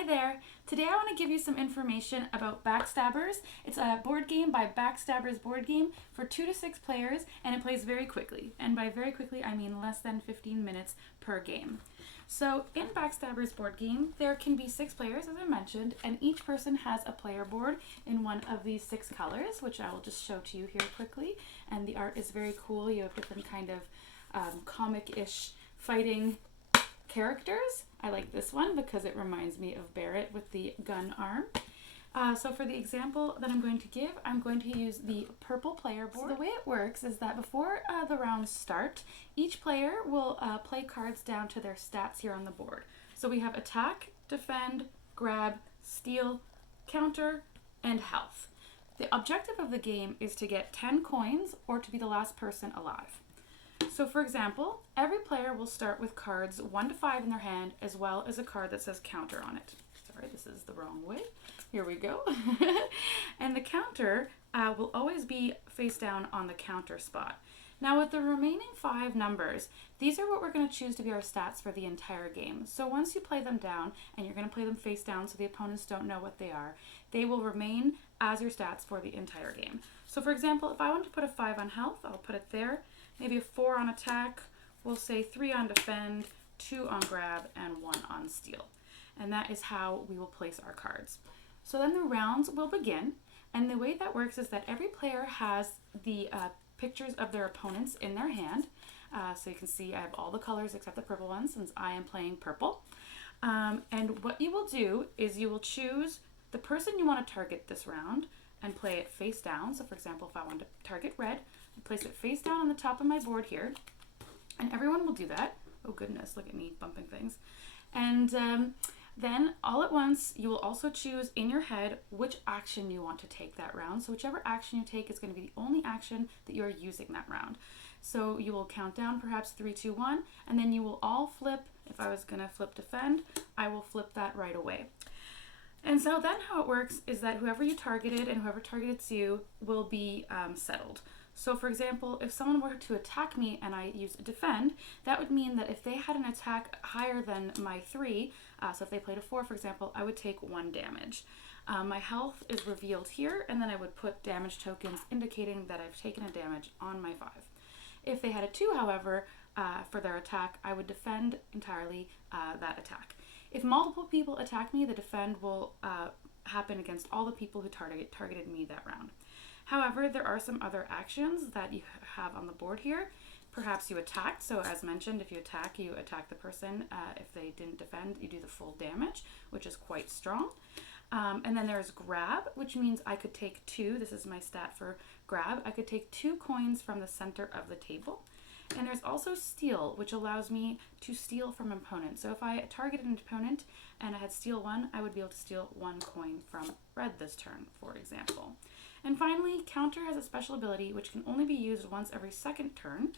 Hi there. Today I want to give you some information about Backstabbers. It's a board game by Backstabbers Board Game for 2 to 6 players, and it plays very quickly. And by very quickly, I mean less than 15 minutes per game. So in Backstabbers Board Game, there can be 6 players, as I mentioned, and each person has a player board in one of these 6 colors, which I will just show to you here quickly. And the art is very cool. You have different kind of comic-ish fighting characters. I like this one because it reminds me of Barrett with the gun arm. So for the example that I'm going to give, I'm going to use the purple player board. So the way it works is that before the rounds start, each player will play cards down to their stats here on the board. So we have attack, defend, grab, steal, counter, and health. The objective of the game is to get 10 coins or to be the last person alive. So for example, every player will start with cards 1 to 5 in their hand, as well as a card that says counter on it. Sorry, this is the wrong way. Here we go. And the counter will always be face down on the counter spot. Now with the remaining 5 numbers, these are what we're going to choose to be our stats for the entire game. So once you play them down, and you're going to play them face down so the opponents don't know what they are, they will remain as your stats for the entire game. So for example, if I want to put a 5 on health, I'll put it there. Maybe a 4 on attack, we'll say 3 on defend, 2 on grab, and 1 on steal. And that is how we will place our cards. So then the rounds will begin, and the way that works is that every player has the pictures of their opponents in their hand. So you can see I have all the colors except the purple ones since I am playing purple. And what you will do is you will choose the person you want to target this round and play it face down. So for example, if I want to target red, place it face down on the top of my board here, and everyone will do that. Oh goodness, look at me bumping things. And then all at once you will also choose in your head which action you want to take that round. So whichever action you take is going to be the only action that you're using that round. So you will count down perhaps 3, 2, 1, and then you will all flip. If I was going to flip defend, I will flip that right away. And so then how it works is that whoever you targeted and whoever targets you will be settled. So for example, if someone were to attack me and I used defend, that would mean that if they had an attack higher than my 3, so if they played a 4, for example, I would take 1 damage. My health is revealed here, and then I would put damage tokens indicating that I've taken a damage on my 5. If they had a 2, however, for their attack, I would defend entirely that attack. If multiple people attack me, the defend will happen against all the people who targeted me that round. However, there are some other actions that you have on the board here. Perhaps you attacked, so as mentioned, if you attack the person. If they didn't defend, you do the full damage, which is quite strong. And then there's grab, which means I could take 2, this is my stat for grab, I could take 2 coins from the center of the table. And there's also steal, which allows me to steal from opponents. So if I targeted an opponent and I had steal 1, I would be able to steal 1 coin from red this turn, for example. And finally, counter has a special ability which can only be used once every 2nd turn.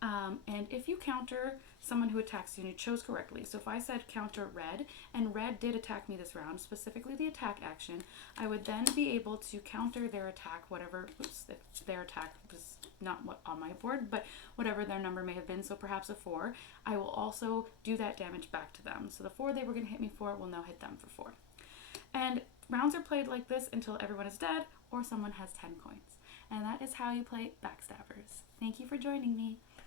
And if you counter someone who attacks you and you chose correctly, so if I said counter red, and red did attack me this round, specifically the attack action, I would then be able to counter their attack, if their attack was not on my board, but whatever their number may have been, so perhaps a 4, I will also do that damage back to them. So the 4 they were going to hit me for will now hit them for 4. And rounds are played like this until everyone is dead or someone has 10 coins. And that is how you play Backstabbers. Thank you for joining me.